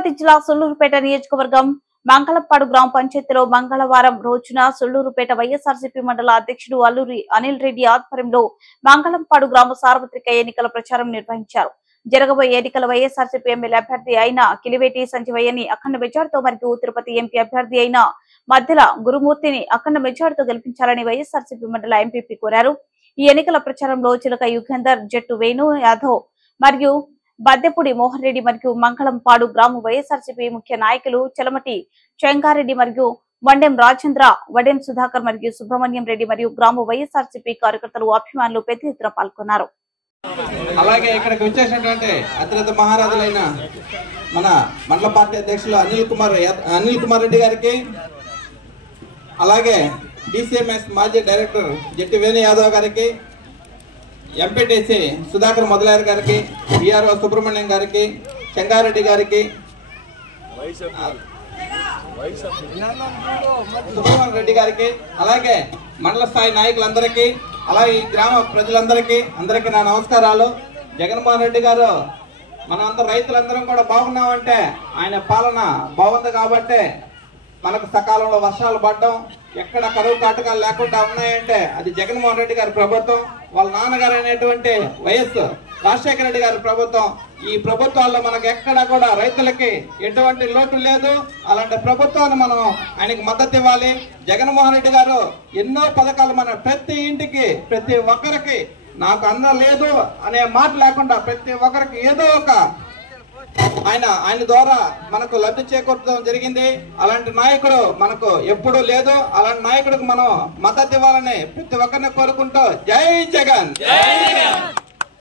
తిరుపతి జిల్లా సుళ్లూరుపేట నియోజకవర్గం మంగళంపాడు గ్రామ పంచాయతీలో మంగళవారం రోజున సుళ్లూరుపేట వైఎస్ఆర్సీపీ మండల అధ్యక్షుడు అల్లూరి అనిల్ రెడ్డి ఆధ్వర్యంలో మంగళంపాడు గ్రామ సార్వత్రిక ఎన్నికల ప్రచారం నిర్వహించారు. జరగబోయే ఎన్నికల వైఎస్ఆర్సీపీ ఎమ్మెల్యే అభ్యర్థి అయిన కిలివేటి సంజీవయ్యని అఖండ మెజార్టీతో మరియు తిరుపతి ఎంపీ అభ్యర్థి అయిన మధ్యల గురుమూర్తిని అఖండ మెజార్టీతో గెలిపించాలని వైఎస్ఆర్సీపీ మండల ఎంపీపీ కోరారు. ఈ ఎన్నికల ప్రచారంలో చిలక యుగేందర్, జట్టు వేణు యాదవ్ మరియు బద్దెపూడి మోహన్ రెడ్డి మరియు మంగళంపాడు గ్రామ వైఎస్ఆర్సీపీ ముఖ్య నాయకులు చలమటి చెంగారెడ్డి మరియు వండెం రాజేంద్ర, వడెం సుధాకర్ మరియు సుబ్రహ్మణ్యం రెడ్డి మరియు గ్రామ వైఎస్ఆర్సీపీ కార్యకర్తలు, అభిమానులు పెద్ద ఎత్తున పాల్గొన్నారు. అలాగే ఇక్కడికి వచ్చేసినటువంటి అత్యంత మహారాజులైన మన మండల పార్టీ అధ్యక్షులు అనిల్ కుమార్ రెడ్డి గారికి, అలాగే డిసిఎంఎస్ మాజీ డైరెక్టర్ జట్టి వేణు యాదవ్ గారికి, ఎంపీటీసీ సుధాకర్ మొదలయ్య గారికి, విఆర్ఓ సుబ్రహ్మణ్యం గారికి, చెంగారెడ్డి గారికి, సుబ్రహ్మణ్యం రెడ్డి గారికి, అలాగే మండల స్థాయి నాయకులందరికీ, అలాగే ఈ గ్రామ ప్రజలందరికీ నా నమస్కారాలు. జగన్మోహన్ రెడ్డి గారు మనమంతా రైతులందరం కూడా బాగున్నామంటే ఆయన పాలన బాగుంది కాబట్టి మనకు సకాలంలో వర్షాలు పడడం, ఎక్కడ కరువు కాటకాలు లేకుండా ఉన్నాయంటే అది జగన్మోహన్ రెడ్డి గారి ప్రభుత్వం, వాళ్ళ నాన్నగారు అయినటువంటి వైఎస్ రాజశేఖర రెడ్డి గారి ప్రభుత్వం. ఈ ప్రభుత్వాల్లో మనకు ఎక్కడా కూడా రైతులకి ఎటువంటి లోటు లేదు. అలాంటి ప్రభుత్వాన్ని మనం ఆయనకి మద్దతు ఇవ్వాలి. జగన్మోహన్ రెడ్డి గారు ఎన్నో పథకాలు మన ప్రతి ఇంటికి, ప్రతి ఒక్కరికి నాకు అన్నం లేదు అనే మాట లేకుండా ప్రతి ఒక్కరికి ఏదో ఒక ఆయన ద్వారా మనకు లబ్ధి చేకూర్చడం జరిగింది. అలాంటి నాయకుడు మనకు ఎప్పుడూ లేదు. అలాంటి నాయకుడికి మనం మద్దతు ఇవ్వాలని ప్రతి ఒక్కరిని కోరుకుంటూ జై జగన్.